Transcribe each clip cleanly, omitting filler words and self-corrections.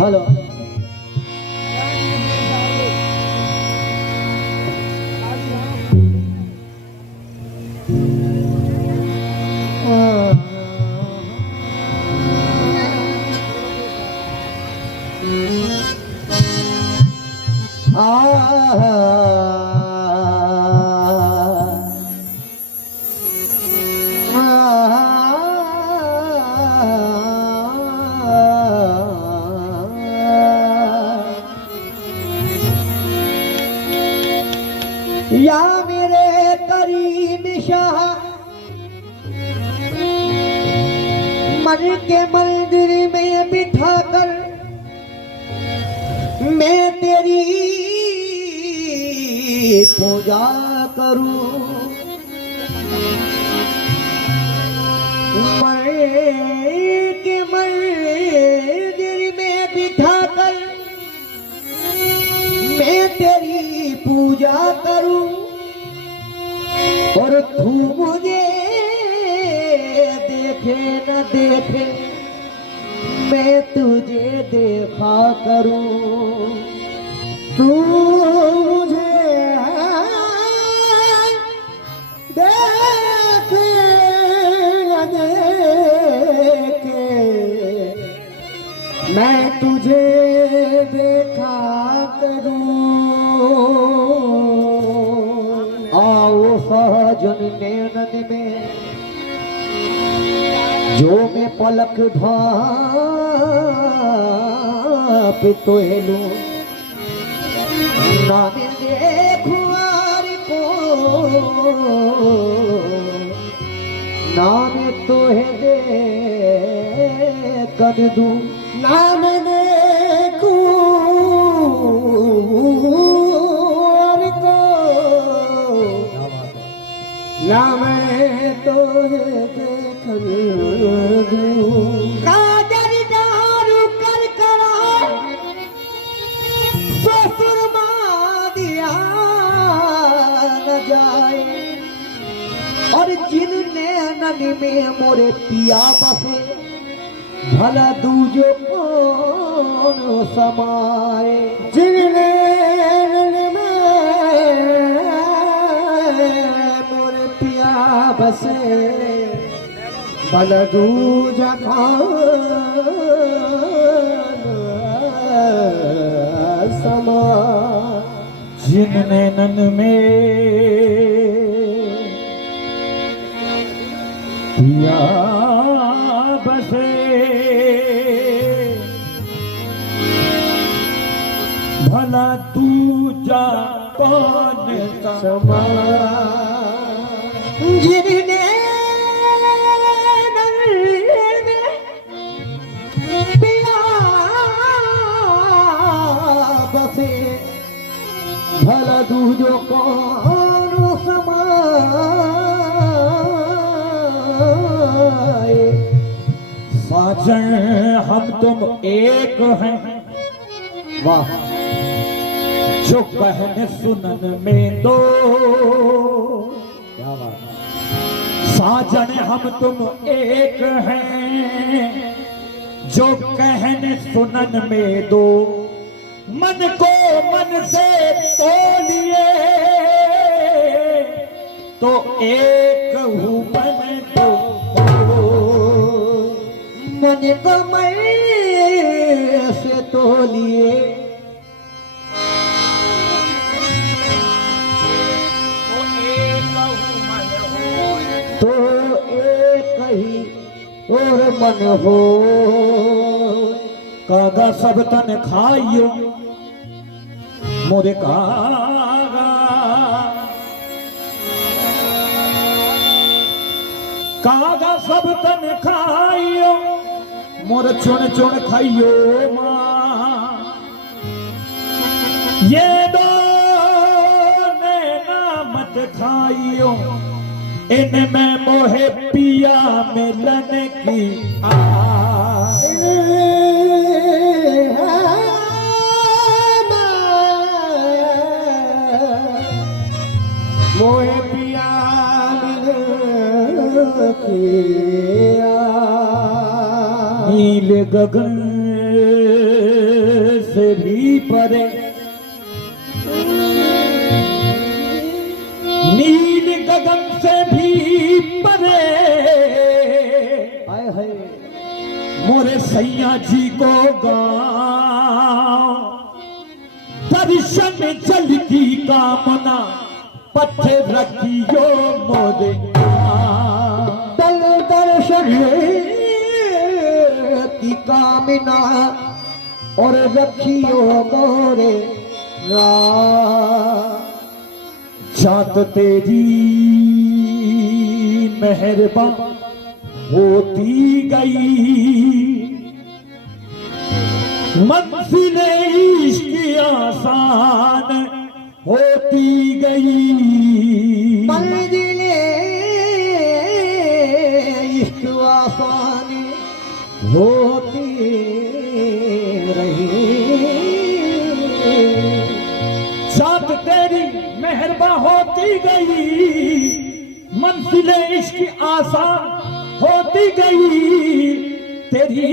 Hello या मेरे करीम शाह मन के मंदिर में बिठा कर मैं तेरी पूजा करूं। मन के मंदिर में बिठा कर मैं तेरी पूजा करूं और तू मुझे देखे न देखे मैं तुझे देखा करूं। तू मुझे देखे न देखे मैं तुझे देखा करूं। आओ साजन नैनन में जो मैं पलक भाप तो लूं ना मैं देखुआर को ना मैं तोहे देख दूं ना मैं देखूं ना मैं तो देख काजर दारू कर करा ससुर दिया न जाए और जिन नैनन में मोरे पिया बसे भला दूजो कौन समाए। जिन नैनन में बसे भला दूजा समा। जिन नैनन में पिया बसे भला दूजा कौन समा। जिनने पिया बसे भला दूजो कौन समाए। साजन हम तुम एक हैं वाह जो कहने सुनन में दो। क्या बात। साजन हम तुम एक हैं जो कहने सुनन में दो। मन को मन से तोलिए तो एक कहूँ मन तो हो। मन को मैं से तो लिए तो एक ही और मन हो। कागा सब तन खाइयो मोरे कागा, कागा सब तन खाइयो मोर चुन चुन खाइयो माँ। ये दो नैना मत खाइयो इनमें मोहे पिया मिलन की आस। मोहे पिया नील गगन से भी परे, नील गगन से भी परे हाय हाय मोरे सैया जी को गाँव। दर्शन जल की कामना पत्थे रखियो मोरे दल दर्शन की कामना और रखियो मोरे जात तेरी मेहरबान होती गई, मंजिले इश्क आसान होती गई। मंजिले इश्क आसान होती रही। जात तेरी मेहरबा होती गई, मंजिले इश्क आसान होती गई। तेरी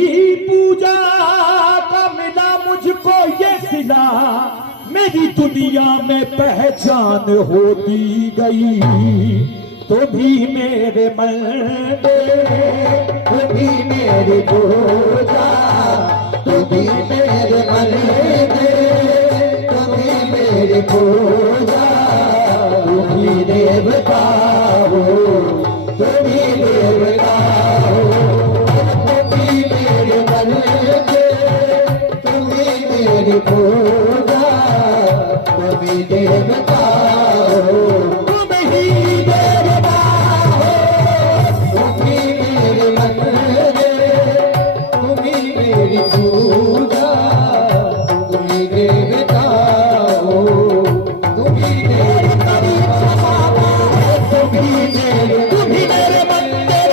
पूजा का मिला मुझको ये सिला, मेरी दुनिया में पहचान होती गई। तुम्ही मेरे मंदिर, तुम्ही मेरी पूजा, तुम्ही मेरे मंदिर, तुम्ही मेरी पूजा, तुम्ही देवता हो, तुम्ही देवता हो। तुम्ही मेरे मंदिर, तुम्ही मेरी पूजा, तुम्ही देवता हो, तुम्ही देवता हो। तुम्ही मेरे मंदिर, तुम्ही मेरी पूजा, तुम्ही देवता हो, तुम्ही देवता हो। तुम्ही मेरे मंदिर,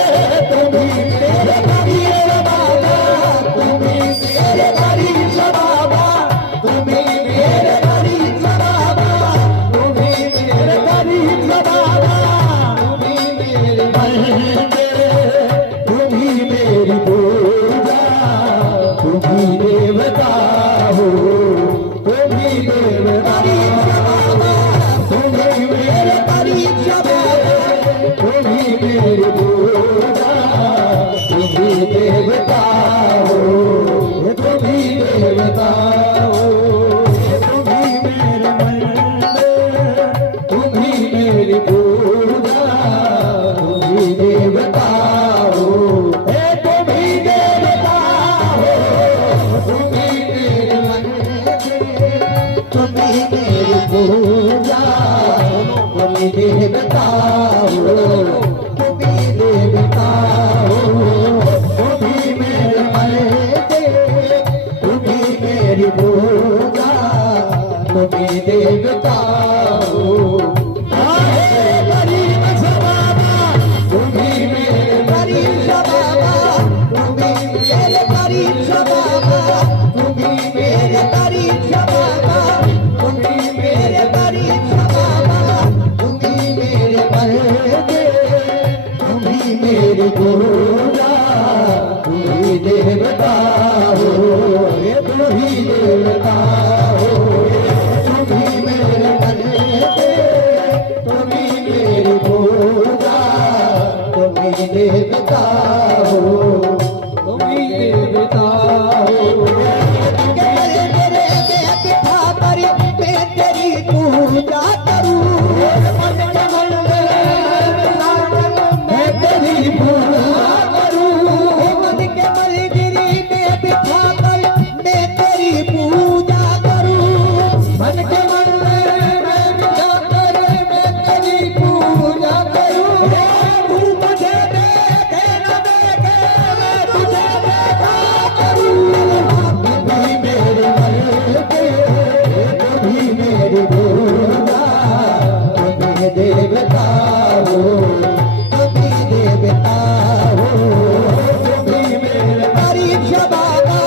तुम्ही मेरे मंदिर बाबा, तुम्ही मेरे मरीज बाबा, तुम्ही मेरे मरीज बाबा, तुम्ही मेरे मरीज बाबा, तुम्ही मेरे मंदिर, तुम्ही मेरी पूजा, तुम्ही देवता हो, तुम्ही देवता बाबा, तुम्ही मेरे मरीज बाबा, तुम्ही मेरी पूजा, तुम्ही देवता हो, तुम्ही देवता हो। तुम्ही मेरे मंदिर, तुम्ही मेरी पूजा, तुम्ही देवता हो, तुम्ही देवता हो। तुम्ही मेरे मंदिर, तुम्ही मेरी पूजा, तुम्ही देवता हो, तुम्ही देवता हो। तुम्ही मेरे मंदिर, तुम्ही मेरी पूजा, तुम्ही देवता हो। आहे गरीब बाबा, तुम्ही मेरे गरीब बाबा, तुम्ही मेरे गरीब बाबा, तुम्ही मेरे गरीब बाबा, तुम्ही मेरे गरीब बाबा, तुम्ही मेरे मंदिर, तुम्ही मेरी पूजा, तुम्ही देवता हो, तुम्ही देवता हो। तुम्ही मेरे मंदिर, तुम्ही मेरी पूजा, देवता हो, तुम ही देवता हो। मेरे बिठा कर मैं तेरी पूजा करूं, मन के मंदिर मैं तेरी पूजा करूं, मन के मंदिर में बिठा कर मैं तेरी पूजा करूं, मन के मंदिर में बिठा कर मैं तेरी पूजा करूं। तू मुझे देखे न देखे मैं तुझे देखा करूं। कभी मेरे मन के कभी मेरी पूजा, कभी देवता हो, कभी देवता हो, कभी मेरे परीक्षा बाबा,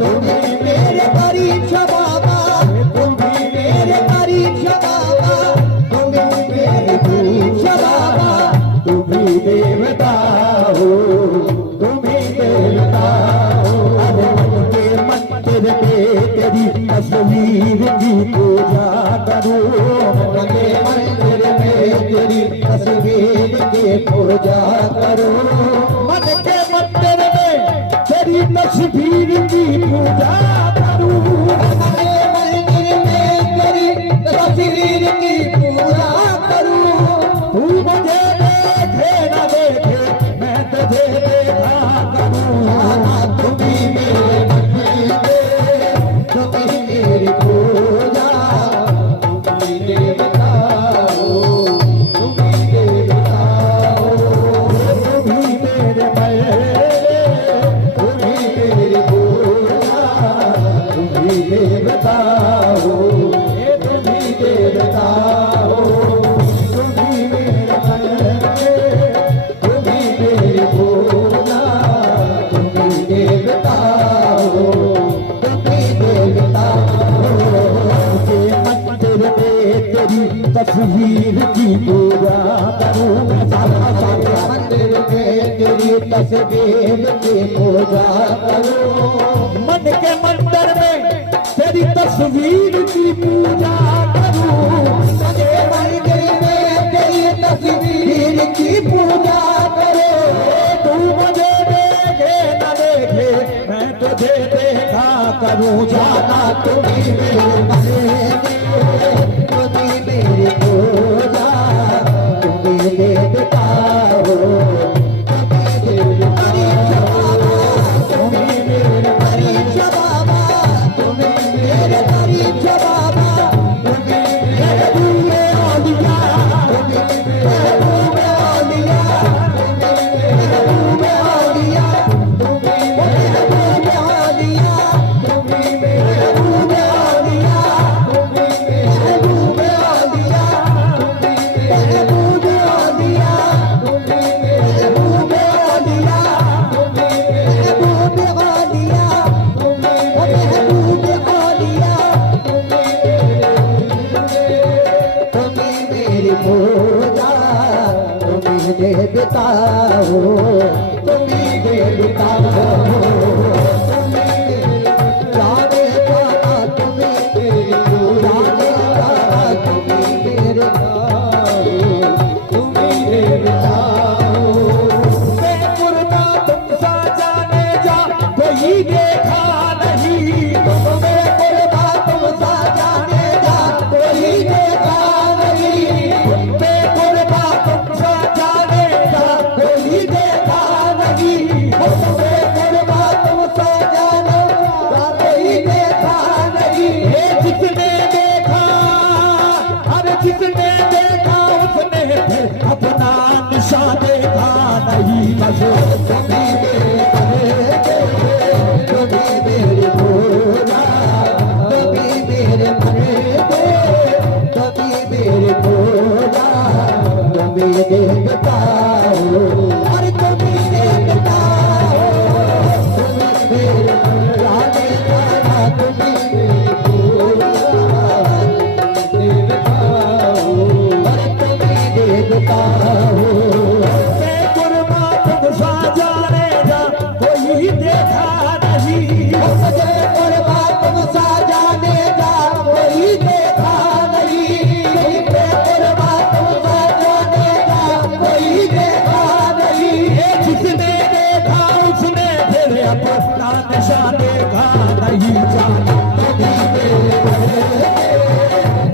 कभी मेरे परीक्षा बाबा, कभी मेरे परीक्षा बाबा, कभी मेरे परीक्षा बाबा, तुम ही देवता हो, तुम ही देवता हो। अरे मन के मंदिर में तेरी तस्वीर की पूजा करूं, मन के मंदिर में तेरी तस्वीर की पूजा करूं, मन के मंदिर में तेरी तस्वीर की पूजा करूं। मन के मंदिर में तेरी तस्वीर की पूजा करूं, तू मुझे देखे न देखे मैं तुझे देखा करूं। तुम्ही मेरे मंदिर में तुम्ही मेरी पूजा, तुम्ही देवता हो, तुम्ही देवता हो, तुम्ही मेरे तुम्ही मेरी पूजा, तुम्ही देवता हो, तुम्ही देवता हो, तुम्ही मेरे मन में, तुम्ही मेरी पूजा, तुम्ही देवता हो, तुम्ही देवता हो। के मंदिर में तेरी तस्वीर की पूजा करूं। मंदिर में तेरी तस्वीर की पूजा करूं, मन के मंदिर में तेरी तस्वीर की पूजा करूं। के मंदिर में तेरी तस्वीर की पूजा करूं, तू मुझे देखे न देखे मैं तुझे देखा करूं। जाना तुम्ही मेरे मन में, तुम्ही मेरी पूजा, तुम्ही देवता हो, तुम्ही देवता हो, तुम्ही मेरे परीक्षा बाबा, तुम्ही मेरे परीक्षा बाबा, तुम्ही मेरे दूल्हे औलिया, तुम्ही मेरे दूल्हे औलिया, तुम्ही मेरे दूल्हे औलिया, तुम्ही मेरे दूल्हे औलिया, तुम्ही मेरे दूल्हे औलिया, तुम्ही मेरे दूल्हे औलिया, तुम्ही मेरे दूल्हे औलिया, तुम्ही मेरे दूल्हे औलिया, तुम्ही मेरे दूल्हे औलिया, तुम्ही मेरे दूल्हे औलिया, तुम्ही मेरी पूजा, तुम्ही देवता हो, तुम्ही देवता हो, तुम्ही जाने जाना तुम्ही जाने जाना तुम्ही मेरे तुम्ही देवता हो। मैं कुर्ता तुम सा जाने जा कोई देखा नहीं। मैं कुर्बा तुम सा जाने जा कोई देखा नहीं, मैं कुर्ता तुम सा जाने जा कोई देखा नहीं, मैं कुर्बा तुम सा जाने जा कोई देखा नहीं। ये जिसने देखा हर जिसने देखा उसने फिर अपना निशान देखा नहीं। बस तुम्ही मेरे तुम्ही मेरी पूजा, तुम्ही मेरे मन में, तुम्ही मेरी पूजा, तुम्ही देवता हो, अरे तुम्ही देवता हो, तुम्ही मेरे जाने जाना तुम्ही मेरी पूजा, देवता हो, अरे तुम्ही देवता हो। मैं कुर्बा तुम सा जाने अपना निशान देखा नहीं जाना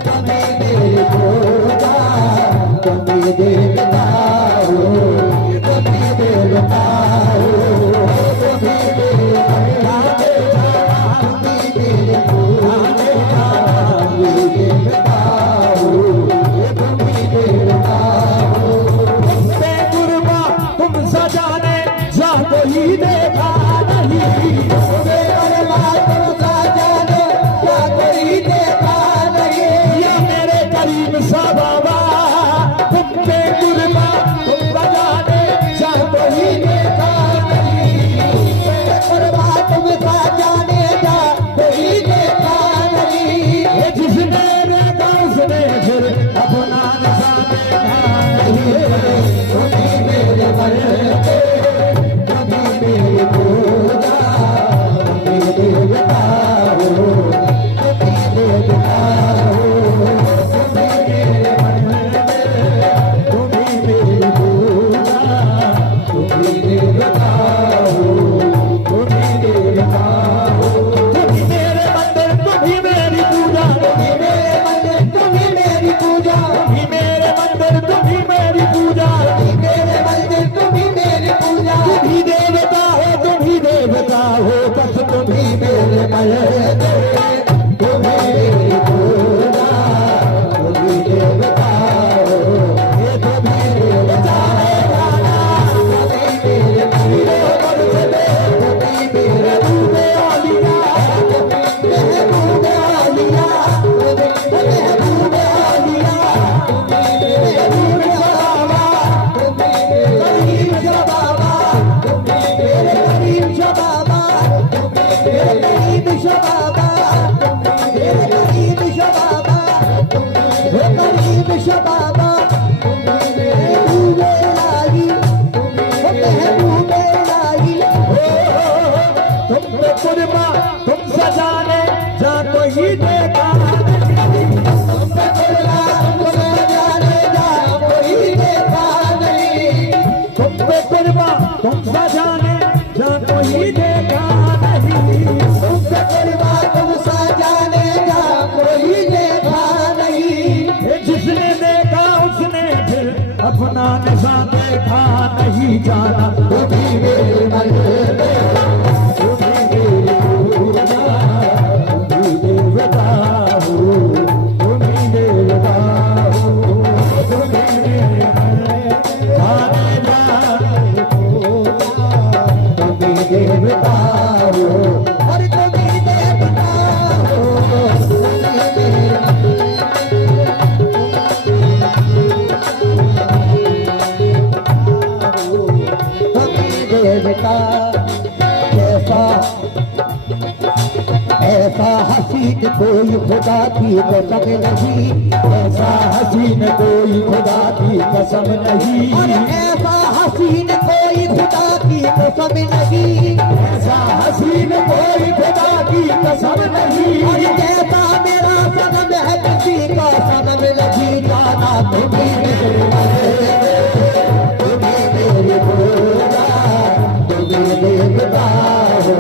कभी मेरे पूजा कभी देखता हो कभी देखता हो कभी देखता तुम सजाने जा कोई देखा नहीं तुम सजाने जा कोई देखा नहीं या मेरे करीब सा बाबा तुम पे गुरबा तुम सजाने जा कोई देखा नहीं गुरबा तुम सजाने जा कोई देखा नहीं जिसने देखा उसने फिर अपना निशान देखा नहीं मेरे मरते कभी मेरे पूजा कभी देवता हो कभी देवता हो कभी मेरे मरते कभी मेरी पूजा कभी देवता हो कभी देवता हो कभी मेरे मंदिर कभी मेरी पूजा कभी मेरे मंदिर कभी मेरी पूजा कभी मेरे मंदिर कभी मेरी पूजा मेरे मंदिर तुम्ही मेरी पूजा तुम्ही देवता हो बस तुम्ही मेरे मरते तुम्ही मेरी पूजा तुम्ही देवता हो ये तुम्ही देवता तुम्ही मेरे मरते तुम्ही मेरे रूबे आलिया तुम्ही रूबे आलिया तुम्ही रूबे आलिया तुम्ही मेरे रूबे तुम सजाने जा कोई देखा तुम सजाने जा कोई देखा नहीं तुम पे कुर्बा तुम सजाने जा कोई देखा नहीं तुम पे कुर्बा तुम सजाने जा कोई देखा नहीं जिसने देखा उसने फिर अपना निशान देखा नहीं जाना कभी मेरे मन में ऐसा हसीन कोई खुदा की कसम नहीं ऐसा हसीन कोई खुदा की कसम नहीं ऐसा हसीन कोई खुदा की कसम नहीं ऐसा हसीन कोई खुदा की कसम नहीं जैसा मेरा सनम है किसी का सनम नहीं जाना तुम्ही मेरे पूजा तुम्ही देवता हो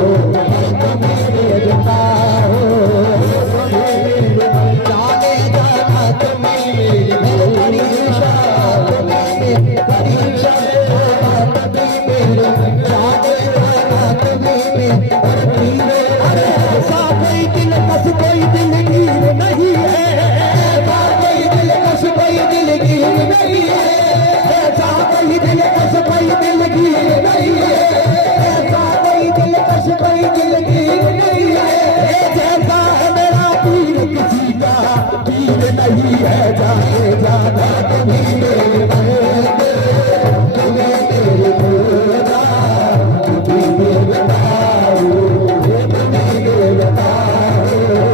तुम्ही देवता हो जाने जाना तुम्ही मेरे परीक्षा तुम्ही मेरे परीक्षा तुम्ही मेरे जाने जाना तुम्ही मेरे अरे ऐसा कोई दिलकश कोई दिलगीर नहीं है ऐसा कोई दिलकश कोई दिलगीर नहीं है ऐसा कोई दिलकश कोई दिलगीर नहीं है ऐसा कोई दिलकश कोई दिलगीर नहीं है जैसा है मेरा पीर किसी का पीर नहीं है जाने जाना तुम्ही मेरे मरते तुम्ही मेरी पूजा तुम्ही देवता हो तुम्ही देवता हो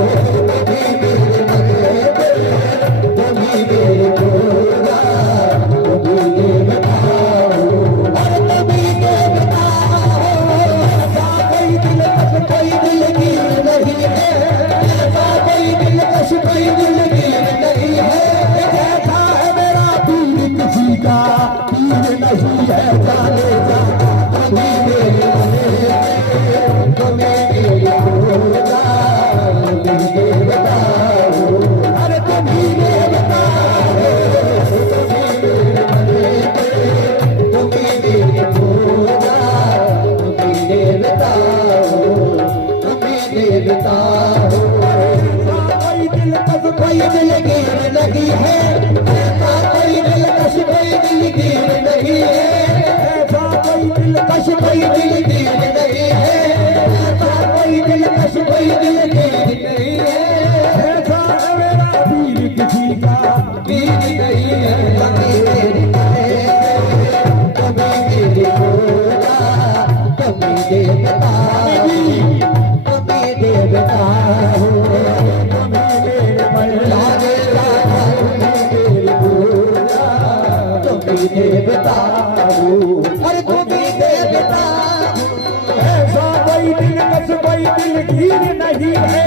तुम्ही मेरे मरते तुम्ही मेरी पूजा तुम्ही देवता हो और तुम्ही देवता हो ऐसा कोई दिलकश कोई दिलगीर नहीं है ऐसा कोई दिलकश कोई दिलगीर नहीं है जैसा है मेरा पीर किसी का पीर नहीं है जाने जाना तुम्ही मेरे मरते और तुम्ही देवता ऐसा कोई दिलकश कोई दिलगीर नहीं है,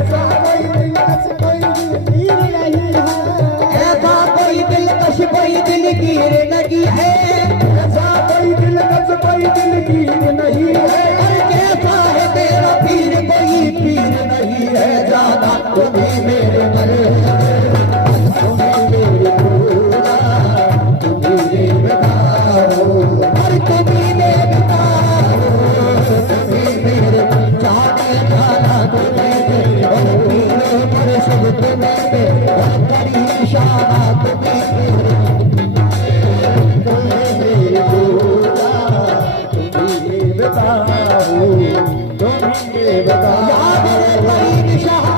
ऐसा कोई दिलकश कोई दिलगीर नहीं है, ऐसा कोई दिलकश कोई दिलगीर नहीं है, ऐसा कोई दिलकश कोई दिलगीर नहीं है। और कैसा है तेरा पीर कोई पीर नहीं है ज्यादा तुम्ही मेरे मन तुम्ही मेरे पूरा तुम्ही देवता हो और तुम्ही देवता हो तुम्ही मेरे जाने जाना तुम्हें और पीरो पर सब तुम्हें और करी निशाना तुम्ही मेरे पूरा तुम्ही देवता हो तुम्ही देवता याद है करी निशाना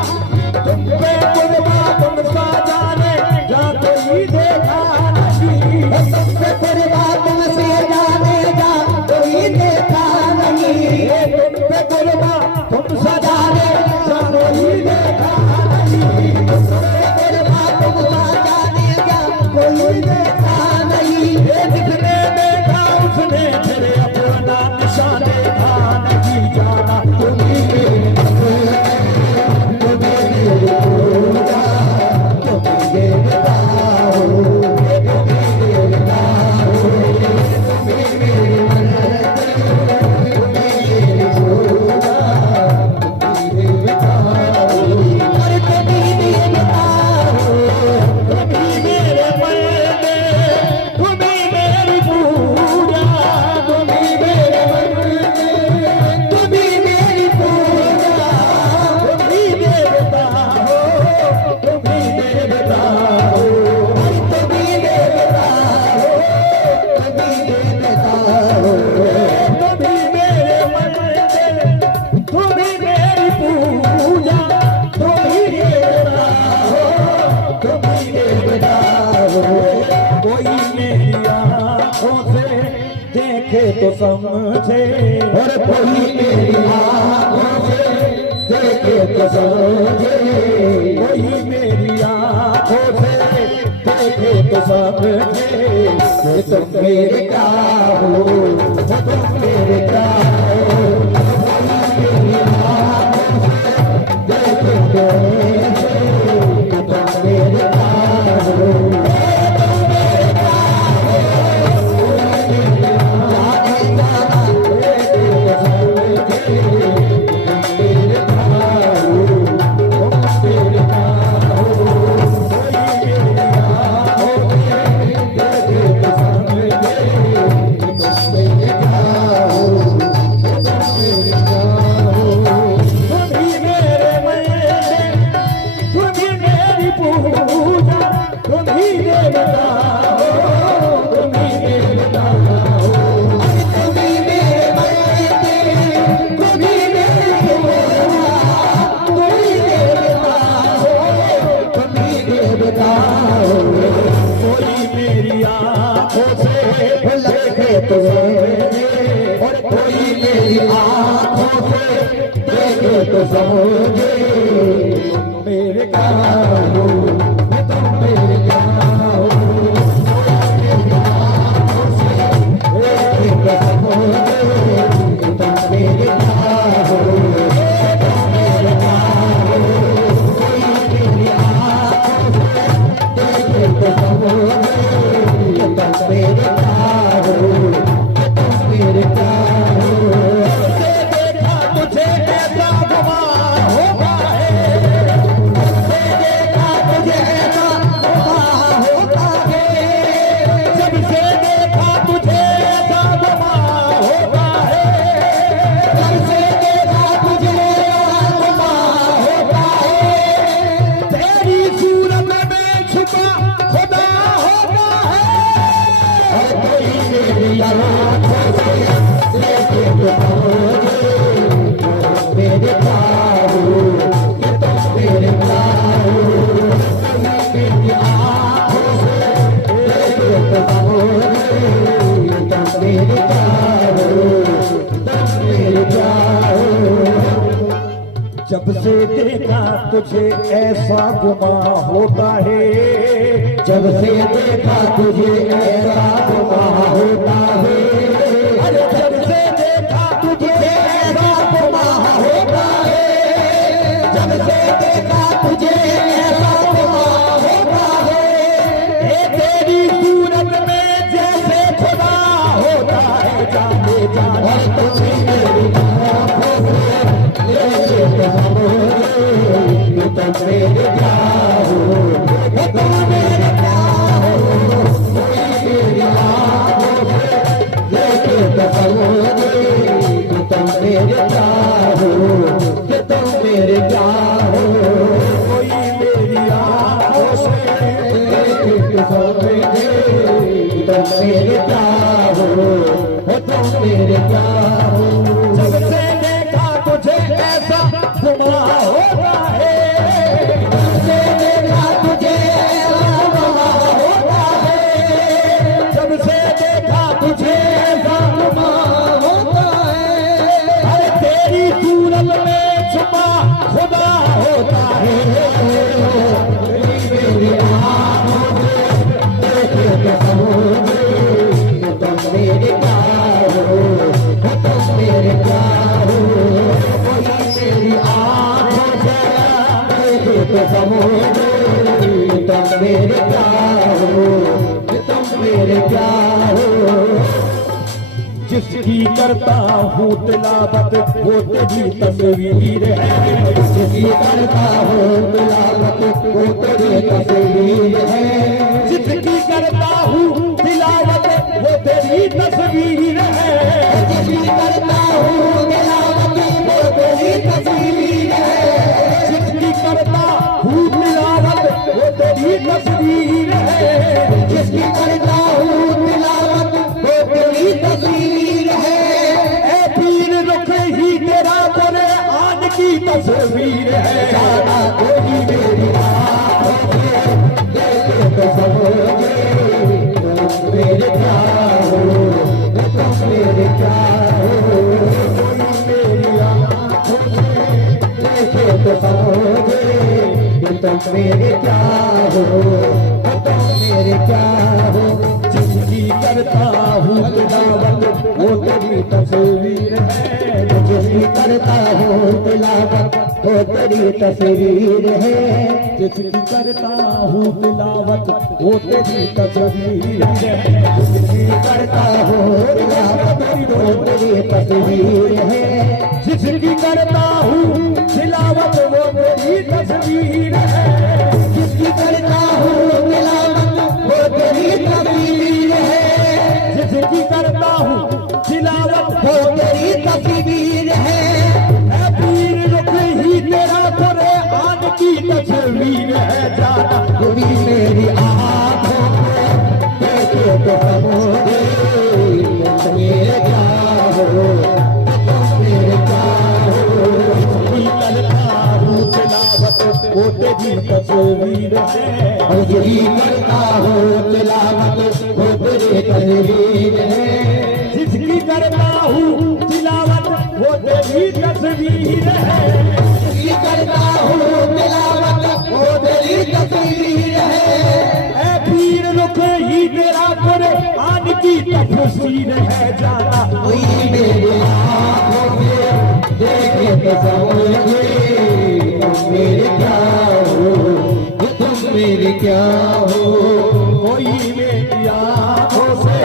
तुम पे कुर्बा तुम सा जाने जा कोई देखा नहीं, तुमसे कुर्बा तुमसे जाने जा कोई देखा नहीं तुम पे कुर्बा तुम सा जाने जा कोई देखा नहीं तुमसे कुर्बा तुमसे जाने जा कोई देखा नहीं जिसने देखा उसने फिर अपना निशान देखा नहीं जाना। तुम्ही मेरे तुम्ही मेरे पूरा तुम्ही देवता हो तुम्ही देवता हो तुम्ही मेरे मन तुम्ही मेरे पूरा तुम्ही देवता हो और तुम्ही देवता हो तुम्ही मेरे मन में तुम्ही मेरी पूजा, तुम्ही मेरे मन तुम्ही मेरी पूजा तुम्ही देवता हो, तुम्ही देवता हो, तुम्ही देवता हो तुम्ही देवता हो तुम्ही मेरे मन में तुम्ही मेरी पूजा, तुम्ही देवता हो, तुम्ही देवता हो। कोई मेरी आँखों से देखे तो समझे, और कोई मेरी आँखों से देखे तो समझे कोई मेरी आँखों से देखे तो समझे, कि तुम मेरे क्या हो तुम मेरे क्या हो कोई मेरी आँखों से देखे तो समझे कि तुम मेरे क्या हो तुम्ही मेरे मन में तुम्ही मेरी पूजा, तुम्ही देवता हो, तुम्ही देवता हो। तुम्ही मेरे मन तुम्ही मेरी पूजा तुम्ही देवता हो तुम्ही देवता हो कोई मेरी आँखों से देखे तो समझे और कोई मेरी आँखों से देखे तो समझे मेरे क्या हो तुम मेरे क्या हो देखे तो समझे तुम मेरे क्या हो तुम मेरे क्या हो कोई मेरी आँखों से देखे तो समझे तुम मेरे क्या हो तुम मेरे क्या हो देखा तुझे ऐसा गुमा होगा है, देखा तुझे ऐसा होता है जब से देखा तुझे ऐसा गुमा होगा है, जब से देखा तुझे गुमा होता है तेरी सूरत में छुपा खुदा होगा है। और कोई मेरी आँखों से देखे तो समझे मेरे क्या हो कि तुम मेरे क्या हो कोई मेरी आँखों से देखे तो समझे तुम मेरे क्या हो तुम मेरे क्या हो जब से देखा तुझे ऐसा गुमा होता है, जब से देखा तुझे ऐसा गुमा होता है, अरे जब से देखा तुझे ऐसा गुमा होता है, जब से देखा तुझे ऐसा गुमा होता है, ये तेरी सूरत में जैसे खुदा होता है, जाने जाने और तुझे मेरी आँखों से लेके कसम कि तुम मेरे प्यार हो, कि तुम मेरे प्यार हो, कोई मेरी आँखों से लेके कसम कि तुम मेरे प्यार हो, कि तुम मेरे प्यार हो, कोई मेरी आँखों से लेके कसम कि तुम मेरे प्यार हो, कि तुम मेरे प्यार हो। जब से देखा तुझे ऐसा गुमा होता है, से देखा तुझे ऐसा गुमा होता है, जब से देखा तुझे ऐसा गुमा होता है, अरे तेरी सूरत में छुपा खुदा होता है, मेरी आँखों से देखे कसम कि तुम मेरे प्यार हो, कि तुम मेरे प्यार हो, कोई मेरी आँखों से देखे कसम कि तुम मेरे प्यार हो, कि तुम मेरे प्यार हो। जिसकी करता हूँ तिलावत वो तेरी तस्वीर है, जिसकी करता हूँ तिलावत वो तेरी तस्वीर है, जिसकी करता हूँ तिलावत वो तेरी तस्वीर है, जिसकी करता हूँ तिलावत वो तेरी तस्वीर है, जिसकी करता हूँ तिलावत वो तेरी तस्वीर है, जिसकी करता हूँ तिलावत वो तेरी तस्वीर है, ऐ पीर रुख ही तेरा कुरान की तस्वीर है, जाना कोई मेरी आँखों से देखे तो समझे तुम मेरे प्यार हो, तुम मेरे प्यार हो, कोई मेरी आँखों से देखे तो समझे कि तुम मेरे प्यार हो, तुम मेरे प्यार हो। जिसकी करता हूँ तिलावत वो तेरी तस्वीर है, जिसकी करता हूँ तिलावत वो तेरी तस्वीर है, जिसकी करता हूँ तिलावत वो तेरी तस्वीर है, जिसकी करता हूँ तिलावत वो तेरी तस्वीर है, जिसकी करता हूँ तिलावत वो तेरी तस्वीर है, जिसकी करता हूँ तिलावत वो तेरी तस्वीर है, जिसकी करता हूँ तिलावत वो तेरी तस्वीर है, ऐ पीर रुख ही तेरा कुरान की तस्वीर है, जाना कोई मेरी आँखों में देखे तो समझे तुम मेरे प्यार हो, तुम मेरे प्यार हो। कोई करता हूँ तिलावत वो तेरी तस्वीर है, यही करता हूँ तिलावत वो तेरी तस्वीर है, जिसकी करता हूँ तिलावत वो तेरी तस्वीर है, यही करता हूँ तिलावत वो तेरी तस्वीर है, ऐ पीर रुख ही तेरा कुरान की तफसीर है, जाना कोई मेरे आँखों में देखे तो समझे तुम मेरे क्या हो, तुम मेरे क्या हो, कोई मेरी आँखों से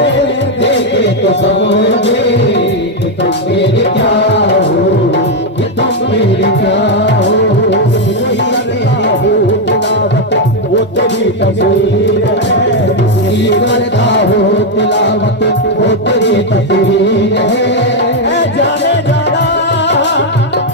देखे तो समझे कि तुम मेरे क्या हो, कि तुम मेरे क्या हो। कोई करता हूँ तिलावत वो तेरी तस्वीर है, यही करता हूँ तिलावत वो तेरी तस्वीर है, ऐ जाने जाना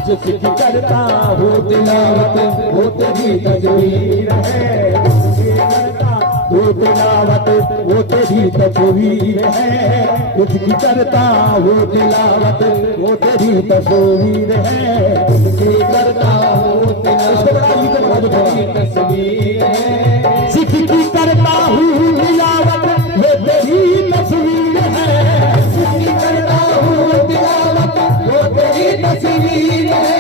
जिसकी करता हूँ तिलावत वो तेरी तस्वीर है, जिसकी करता हूँ तिलावत वो तेरी तस्वीर है, जिसकी करता हूँ तिलावत वो तेरी तस्वीर है, यही करता हूँ तिलावत वो तेरी तस्वीर है, जिसकी करता हूँ तिलावत वो तेरी तस्वीर है, यही करता हूँ तिलावत वो तेरी तस्वीर है,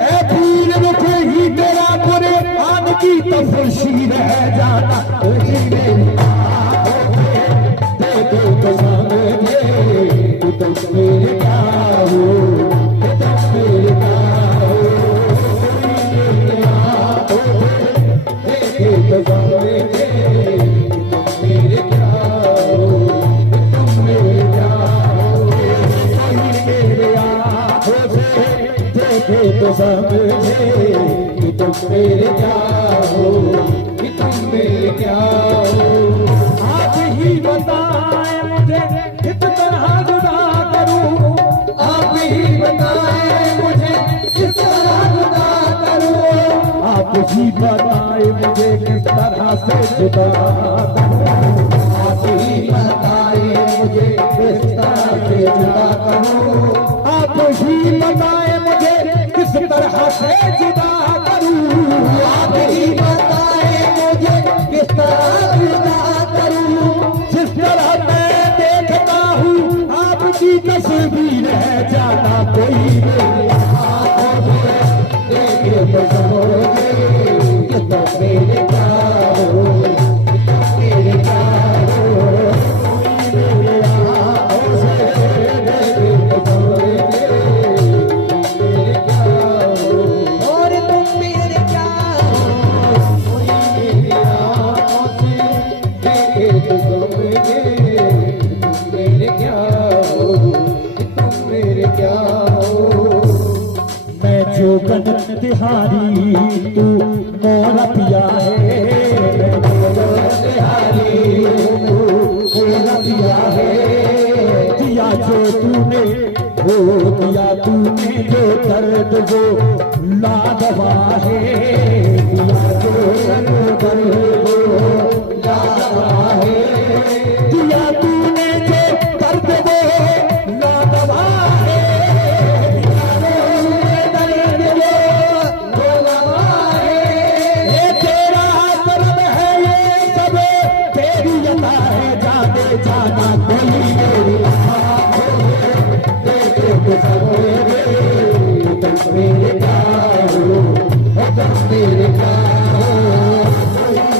ऐ पीर रुख ही तेरा तो समझे कि तुम मेरे क्या हो, कि तुम मेरे क्या हो। आप ही बताएं मुझे किस तरह जुदा करूं, आप ही बताएं मुझे किस तरह जुदा करूं, आप ही बताएं मुझे किस तरह से जुदा करूं, आप ही बताएं मुझे किस तरह से जुदा करूं, आप ही बताएं मुझे किस तरह से जुदा करूं, आप ही बताएं मुझे किस तरह जुदा करूं। जिस तरह मैं देखता हूँ आपकी तस्वीर है जाना कोई मेरे आँखों से देखे तो समझे कि तुम मेरे क्या हो, कि तुम मेरे क्या हो। मेरे आँखों से देखे तो समझे कि तुम मेरे क्या हो, और तुम मेरे क्या हो। मेरी आँखों से देखे तो समझे कि तुम मेरे क्या हो, कि तुम मेरे क्या हो। मैं जो गन तिहारी तू मोरा पिया है, मैं तिहारी मेरा दिया है, दिया जो तूने वो दिया तूने जो दर्द वो लाडवा है, दिया जो दर्द वो लाडवा है, दिया तूने जो दर्द वो लाडवा है, दर्द वो लाडवा है। ये तेरा कर्म है ये सब तेरी अता है, जाने जाना कोई मेरी आँखों से देखे तो समझे कि तुम मेरे क्या हो, तुम मेरे क्या हो।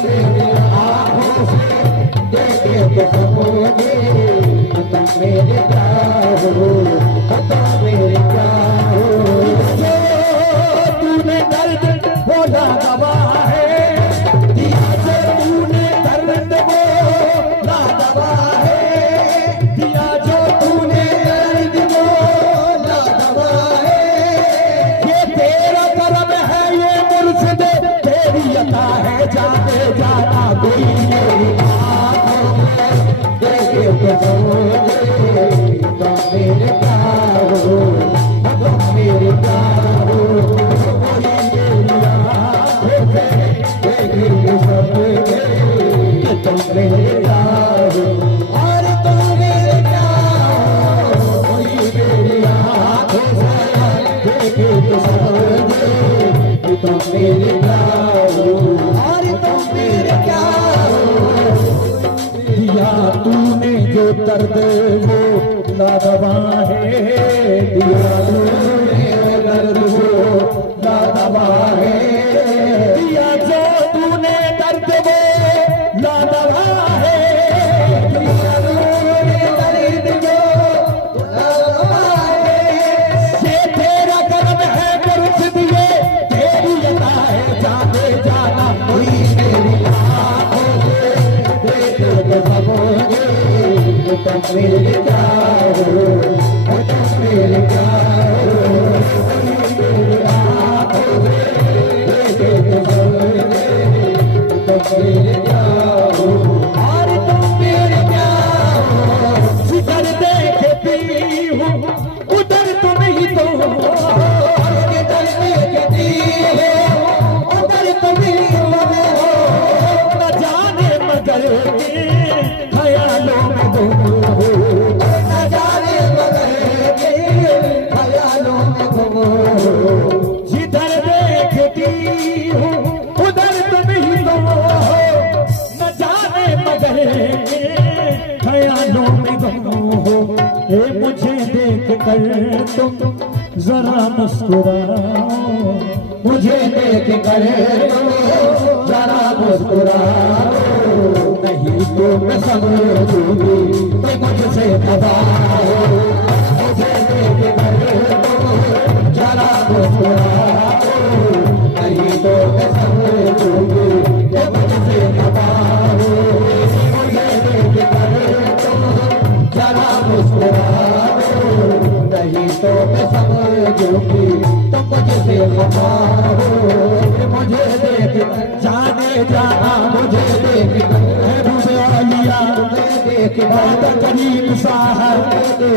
मेरी आँखों से देखे तो समझे कि तुम मेरे क्या हो, तुम मेरे क्या हो। जो तूने दर्द वो लाडवा है, दिया जो तूने दर्द वो लाडवा है, दिया जो तूने दर्द वो लाडवा है, ये तेरा कर्म है ये मुर्शिद तेरी अता है, जाने जाना कोई मेरी आँखों में देखे तो समझे कि तुम मेरे क्या हो, तुम मेरे क्या हो। कोई मेरी आँखों में देखे तो समझे कि तुम मेरे क्या हो, और तुम मेरे क्या हो। कोई मेरी आँखों से देखे तो समझे कि तुम मेरे क्या हो, और तुम मेरे क्या हो। दिया तूने जो दर्द वो लाडवा है, दिया तूने दर्द वो लाडवा है, दिया जो तूने दर्द वो लाडवा है, दिया तूने दर्द जो लाडवा है। ये तेरा कर्म है मुर्शिद ये तेरी अता है, जाने जाना कोई मेरी आँखों से देखे तो समझे कि तुम मेरे क्या हो, तुम मेरे क्या हो। कोई मेरी आँखों से देखे तो समझे कि तुम मेरे क्या हो, और तुम मेरे क्या हो। जिधर देखती हूँ उधर तुम ही तो हो, जिधर देखती हो उधर तुम ही हो। न जाने मगर के ख्यालों में तुम हो, न जाने मगर के ख्यालों में तुम हो। जिधर देखती हूँ उधर तुम ही तो हो, न जाने मगर के ख्यालों में तुम हो। ए मुझे देख कर तुम जरा मुस्कुराओ, मुझे देख कर तुम जरा मुस्कुराओ, नहीं तो मैं समझूंगी कि मुझसे दबा हो। मुझे देख कर तुम जरा मुस्कुराओ, नहीं तो मैं समझूंगी कि मुझसे दबा हो। मुझे देख कर तुम जरा मुस्कुराओ, नहीं तो मैं समझूंगी तुम मुझसे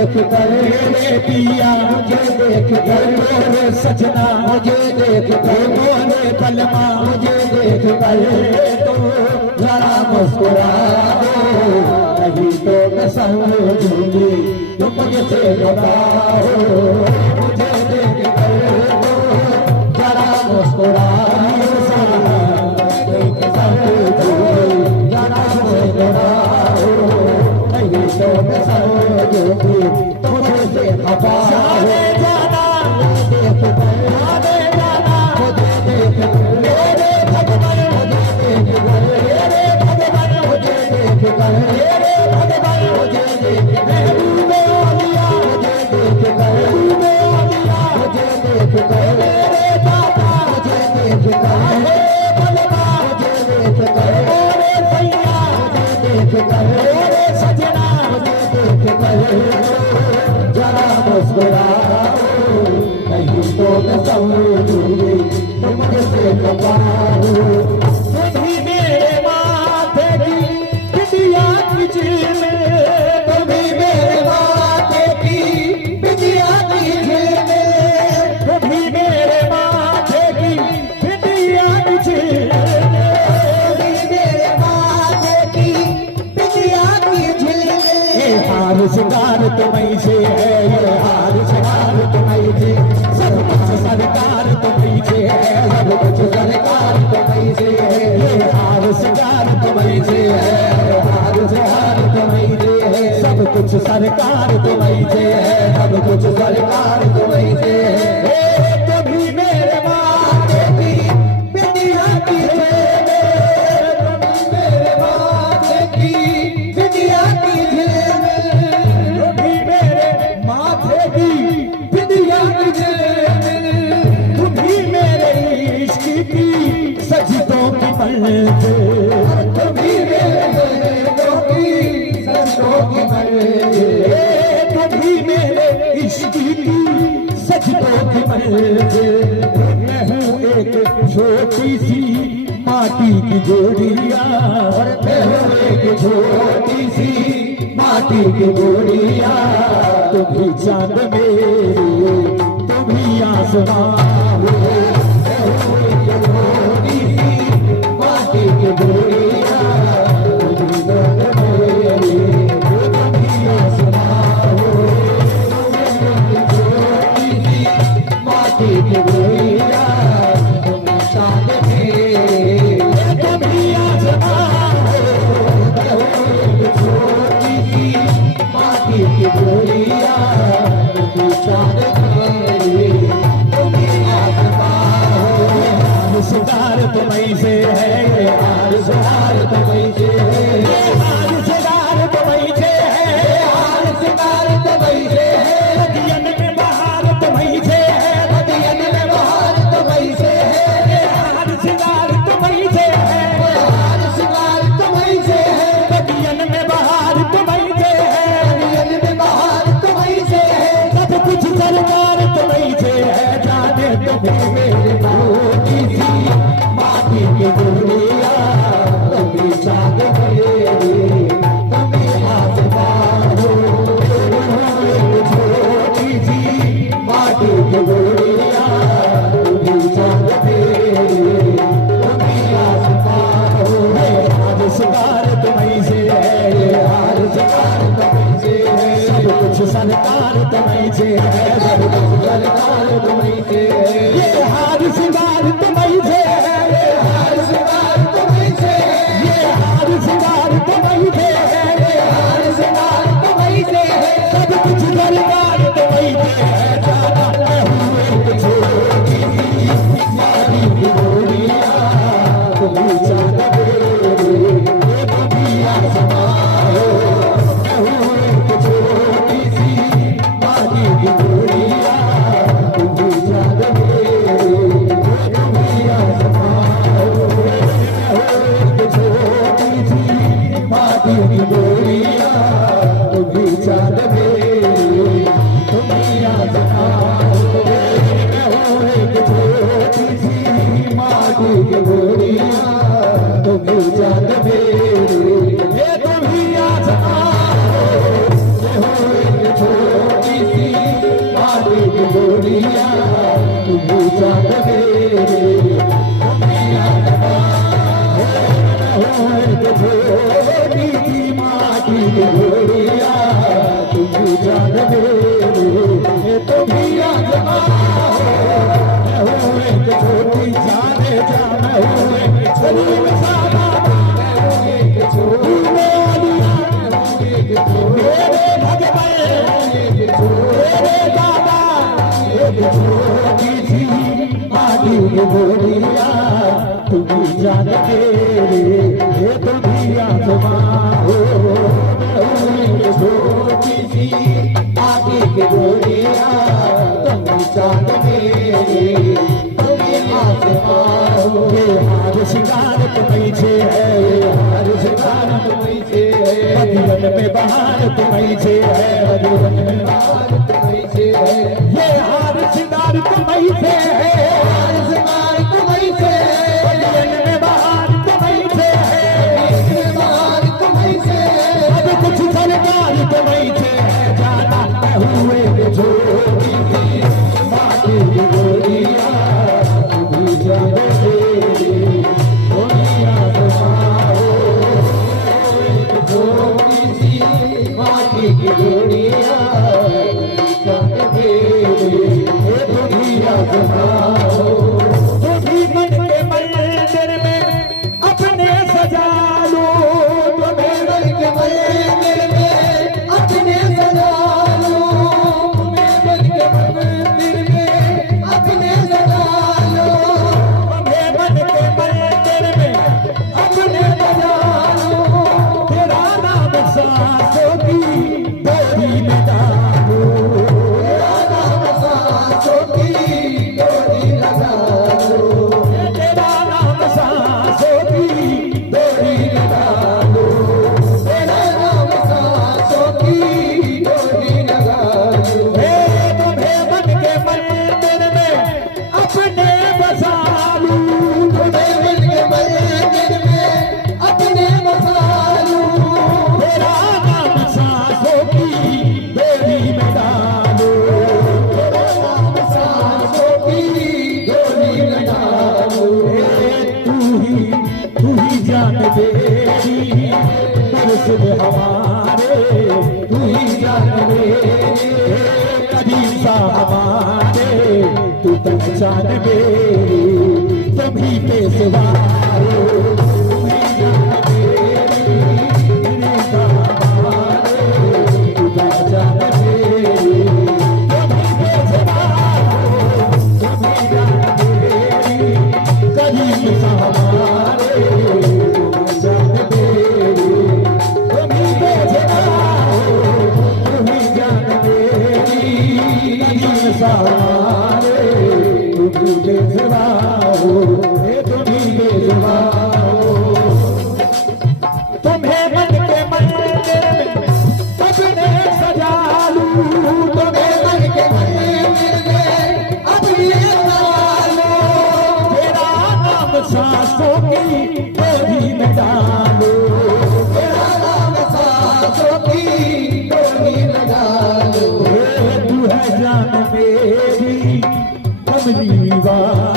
देख कर मेरे पिया मुझे देख कर मोरे सजना मुझे देख कर मोरे बलमा मुझे देख कर तो जरा मुस्कुरा दो नहीं तो मैं समझूंगी तुम मुझसे बताओ मुझे देख कर दो जरा मुस्कुरा दो समझूंगी जरा मुस्कुराओ नहीं तो मैं समझूंगी तुम मुझसे बताओ जाने जाना देख कर जाने जाना मुझे देख कर मेरे भगवान मुझे देख कर मेरे भगवान मुझे देख कर मेरे भगवान मुझे देख कर महबूबे औलिया मुझे देख कर महबूबे औलिया मुझे देख कर मेरे दाता मुझे देख कर हे बलमा मुझे देख कर मोरे सैया मुझे देख कर मोरे सजना मुझे देख कर जरा मुस्कुराओ नहीं तो मैं समझूंगी तुम मुझसे बताओ तुम्ही मेरे माथे की बिटिया की झील में तुम्ही मेरे माथे की बिटिया की झील में तुम्ही मेरे माथे की बिटिया की झील में तुम्ही मेरे माथे की बिटिया की झील में ये हार शिकार तुम्हीं से है ये हार शिकार तुम्हीं से सब कुछ सरकार तुम्हीं से है सब कुछ सरकार तुम्हीं से है ये हार शिकार तुम्हीं से है हार से हार तुम्हीं से है सब कुछ सरकार तुम्हीं से है सब कुछ सरकार तुम्हीं से है ए, तुम्ही मेरे माथे की बिटिया की झील में तुम्ही मेरे माथे की बिटिया की झील में तुम्ही मेरे माथे की बिटिया की झील तुम्ही मेरे इश्क की सजदों की मंजिल तुम्ही मेरे दिलों की सजदों की मंजिल तुम्ही मेरे इश्क की सजदों की मंजिल मैं हूँ एक छोटी सी माटी की जोड़िया मैं हूँ एक छोटी सी माटी की गोरिया तुम्ही चांद मेरे तुम्ही आसमां मैं हूँ एक छोटी सी माटी की गोरिया तुझी दर्द मेरी तुझी आसमां हो मैं एक छोटी सी माटी की गोरिया तुम चांद मेरे तुम्ही आसमां मैं हूँ एक छोटी सी माटी की गोरिया तुम चांद मेरे तुम आसमां हो हार शिकार तुम्हीं से है हार से हार तुम्हीं से है ये हार शिकार तुम्हीं से है हार शिकार तुम्हीं से है नदियन में बहार तुम्हीं से है नदियन में बहार तुम्हीं से है ये हार शिकार तुम्हीं से है हार शिकार तुम्हीं से है नदियन में बहार तुम्हीं से है नदियन में बहार तुम्हीं से है सब कुछ सरकार तुम्हीं से है जाने तुम्ही मेरे छोटी सी माटी की गोरिया तुम चांद मेरे तुम आसमां हो एक छोटी सी माटी की गोरिया तुम चांद मेरे तुम आसमां हो हार शिकार तुम्हीं से है हार शिकार तुम्हीं से है सब कुछ सरकार तुम्हीं से है सब कुछ सरकार तुम्हीं से है ये हार शिकार तुम्हीं से है हार शिकार तुम्हीं से है ये हार शिकार तुम्हीं से है हार शिकार तुम्हीं से है सब कुछ सरकार तुम्हीं से है जाना मैं हूँ एक छोटी सी माटी की गोरिया तुम चांद मेरे तुम आसमां हो मैं हूँ एक छोटी सी माटी की गोरिया तुम चांद मेरे तुम आसमां हो जान मेरी ये तो भी आजमाओ। मैं हूँ एक छोटी जाने जा, मैं हूँ एक गरीब सादा, मैं हूँ एक छोटी मेरिया, मेरे भगवान, मेरे दादा, एक छोटी सी माटी की बोलिया, तुम ही जान मेरी ये तो भी आजमाओ। मैं हूँ एक छोटी सी माटी की बोलिया, तुम ही जान मेरी तुम ही आजमाओ। ये हार शिकार तुम्हीं से है, ये हार शिकार तुम्हीं से है, मधुबन में बहार तुम्हीं से है, मधुबन में बहार तुम्हीं से है। ये हार शिकार तुम्हीं से है, हार शिकार तुम्हीं से है, मधुबन में बहार तुम्हीं से है, मधुबन में बहार तुम्हीं से है। अब कुछ सरकार तुम्हीं से है, जाना मैं हूँ एक छोटी सी माटी की बोलिया, तुम ही जान मेरी तुम ही आजमाओ। एक छोटी सी माटी की बोलिया, जान मेरी ये तुम ही आजमाओ। तुम ही मन के मंदिर में अपने सजा लो, तुम्हें मन के मंदिर में अपने सजा लो, तुम्हें मन के मंदिर में अपने सजा लो, तुम्हें मन के मंदिर में अपने सजा लो। तेरा नाम सांसों की डोरी में डालो, तेरा नाम सांसों की डोरी लगा लो, तेरा नाम सांसों की डोरी लगा लो, तेरा नाम सांसों की डोरी लगा लो। तुम्हें मन के मंदिर में अपने बसा लूं, तुम्हें मन के मंदिर में अपने बसा लूं, तेरा नाम सांसों की डोरी में डालो, तेरा नाम सांसों की डोरी में डालो। तू ही जान मेरी दर्द हमारे, तू ही जान मेरी कदीम सा हमारे, तू पहचान मेरी तुम ही पेशवा हो, तुम ही जान मेरी सा हमारे, तू पहचान मेरी तुम ही पेशवा हो, तुम ही जान मेरी कदीम सा हमारे, तुम जान मेरी तुम ही पेशवा हो, तुम ही जान मेरी कदीम सा हमारे, तुम ही पेशवा हो, तुम ही पेशवा हो। तुम्हें मन के मंदिर में अपने सजा लूं, तुम्हें मन के मंदिर में अपने सजा लूं, तेरा नाम सांसों की डोरी में डालो, तेरा नाम सांसों की डोरी में डालो। तू है जान मेरी कमली वाली,